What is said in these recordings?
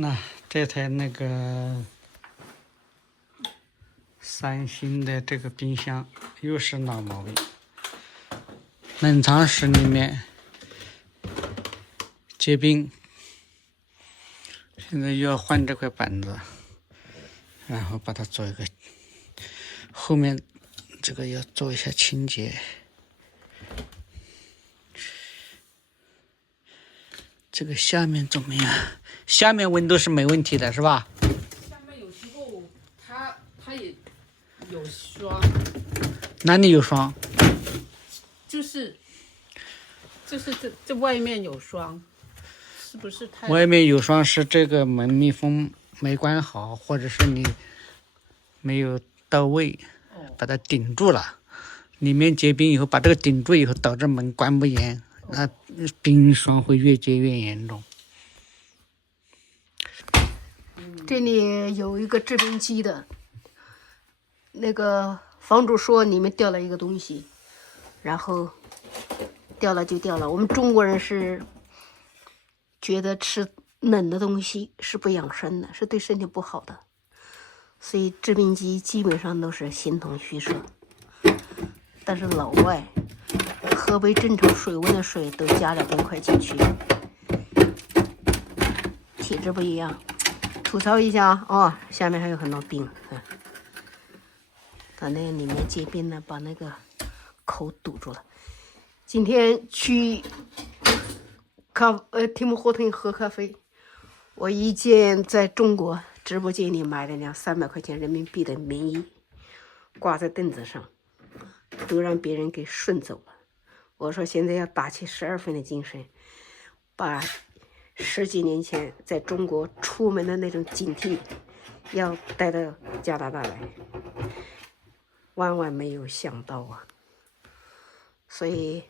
那这台那个三星的这个冰箱又是老毛病，冷藏室里面结冰，现在又要换这块板子，然后把它做一个后面这个要做一下清洁。这个下面怎么样？下面温度是没问题的，是吧？下面有时候它也有霜，哪里有霜？就是这外面有霜，是不是太？外面有霜是这个门密封没关好，或者是你没有到位，把它顶住了。里面结冰以后，把这个顶住以后，导致门关不严，那冰霜会越结越严重。这里有一个制冰机的，那个房主说里面掉了一个东西，然后掉了就掉了。我们中国人是觉得吃冷的东西是不养生的，是对身体不好的，所以制冰机基本上都是形同虚设。但是老外喝杯正常水温的水都加点冰块进去，体质不一样。吐槽一下哦，下面还有很多冰，它那个里面结冰了，把那个口堵住了。今天去提姆霍顿喝咖啡，我一见在中国直播间里买了辆300块钱人民币的名医，挂在凳子上，都让别人给顺走了。我说现在要打起12分的精神，把10几年前在中国出门的那种警惕要带到加拿大来，万万没有想到啊！所以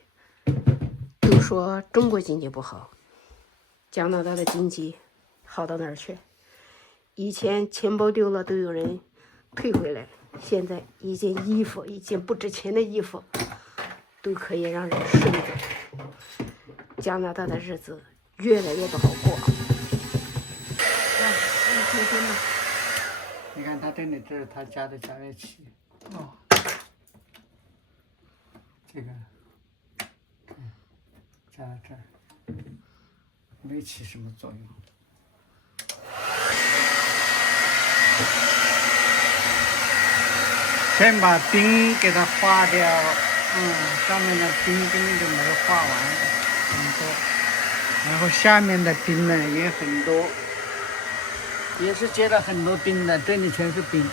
都说中国经济不好，加拿大的经济好到哪儿去？以前钱包丢了都有人退回来，现在一件衣服，一件不值钱的衣服都可以让人顺走。加拿大的日子越来越不好过。结冰了。你看它这里，这是他加的加热器。哦。这个，加到这儿，没起什么作用。先把冰给它化掉，上面的冰就没化完，很多，然后下面的冰呢也很多，也是结了很多冰的，这里全是冰，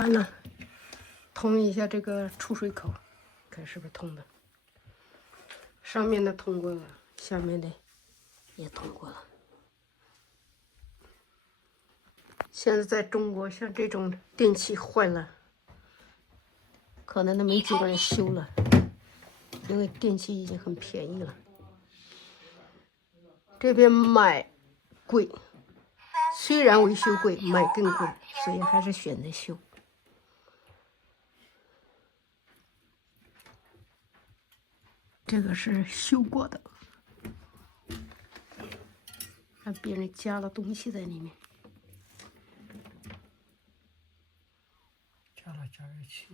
完了，通一下这个出水口，看是不是通的。上面的通过了，下面的也通过了。现在在中国，像这种电器坏了，可能都没几个人修了，因为电器已经很便宜了。这边买贵，虽然维修贵，买更贵，所以还是选择修。这个是修过的，让别人加了东西在里面。加了加热器。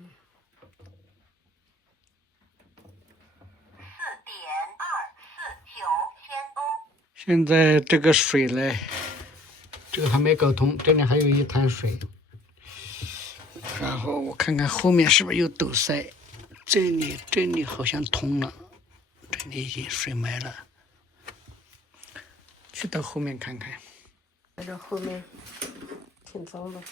现在这个水呢，这个还没搞通，这里还有一滩水。然后我看看后面是不是有堵塞，这里好像通了，这里已经水没了。去到后面看看。这后面挺脏的。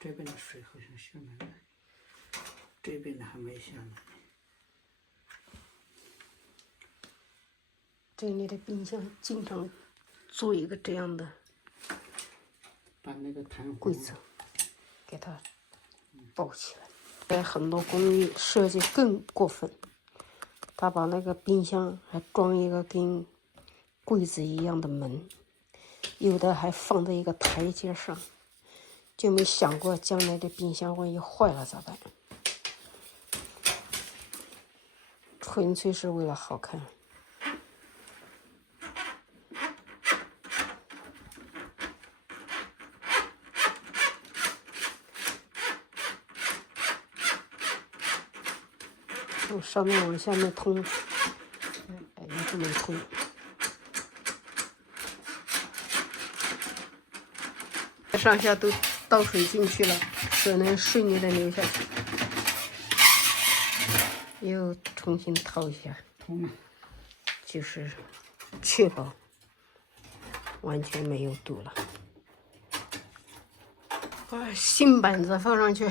这边的水好像下来了，这边的还没下来。这里的冰箱经常做一个这样的把那个弹柜子，给它包起来。在很多公寓设计更过分，他把那个冰箱还装一个跟柜子一样的门，有的还放在一个台阶上，就没想过将来的冰箱万一坏了咋办？纯粹是为了好看。从上面往下面通，一直没通。上下都倒水进去了，水能顺利的流下去。又重新套一下，就是确保完全没有堵了。把新板子放上去。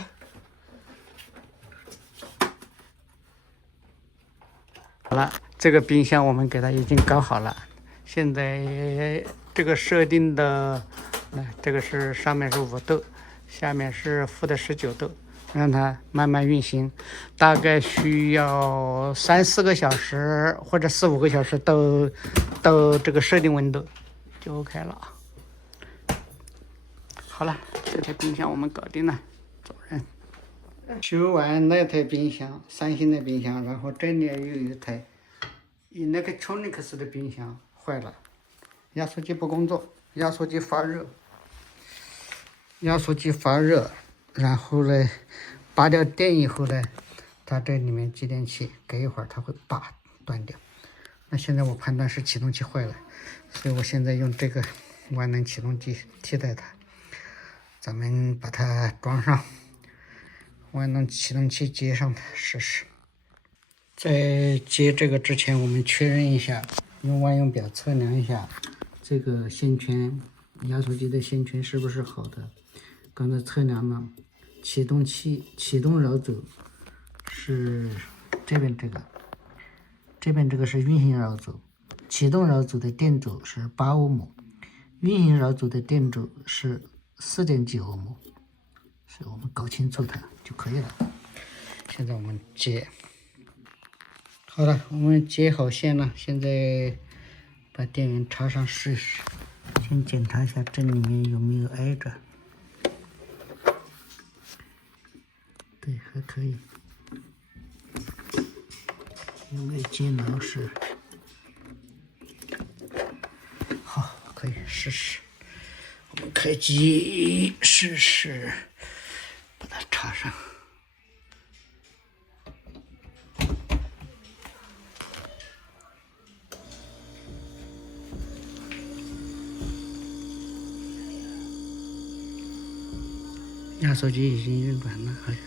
好了，这个冰箱我们给它已经搞好了。现在这个设定的，这个是上面是5度，下面是负的19度，让它慢慢运行，大概需要3、4个小时或者4、5个小时到这个设定温度就 OK 了。好了，这台冰箱我们搞定了，走人。修完那台冰箱，三星的冰箱，然后这里又有一台那个Tronix的冰箱坏了，压缩机不工作，压缩机发热，然后呢，拔掉电以后呢，它这里面继电器隔一会儿它会断掉。那现在我判断是启动器坏了，所以我现在用这个万能启动器替代它，咱们把它装上。万能启动器接上它试试。在接这个之前，我们确认一下，用万用表测量一下这个线圈，压缩机的线圈是不是好的。刚才测量了，启动器启动绕轴是这边这个是运行绕轴，启动绕轴的电阻是8欧姆，运行绕轴的电阻是4.几欧姆。所以我们搞清楚它就可以了。现在我们接好了，我们接好线了，现在把电源插上试试。先检查一下这里面有没有挨着，对，还可以。有没有接牢实？好，可以试试。我们开机试试。把它插上，压缩机已经运转了，好像。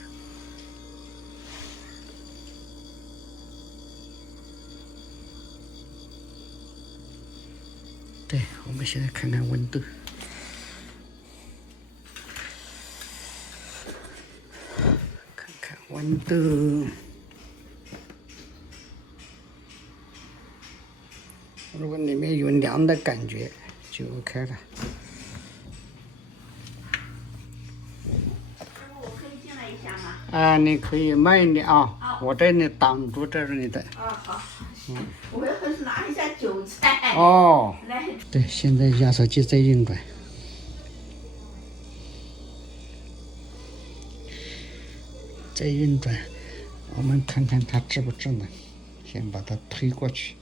对，我们现在看看温度。温度，如果里面有凉的感觉，就 OK 了。我可以进来一下吗？啊，你可以慢一点啊，我这里挡住这里的。好。我要拿一下韭菜。哦。来。对，现在压缩机在运转。在运转，我们看看它智不智能，先把它推过去。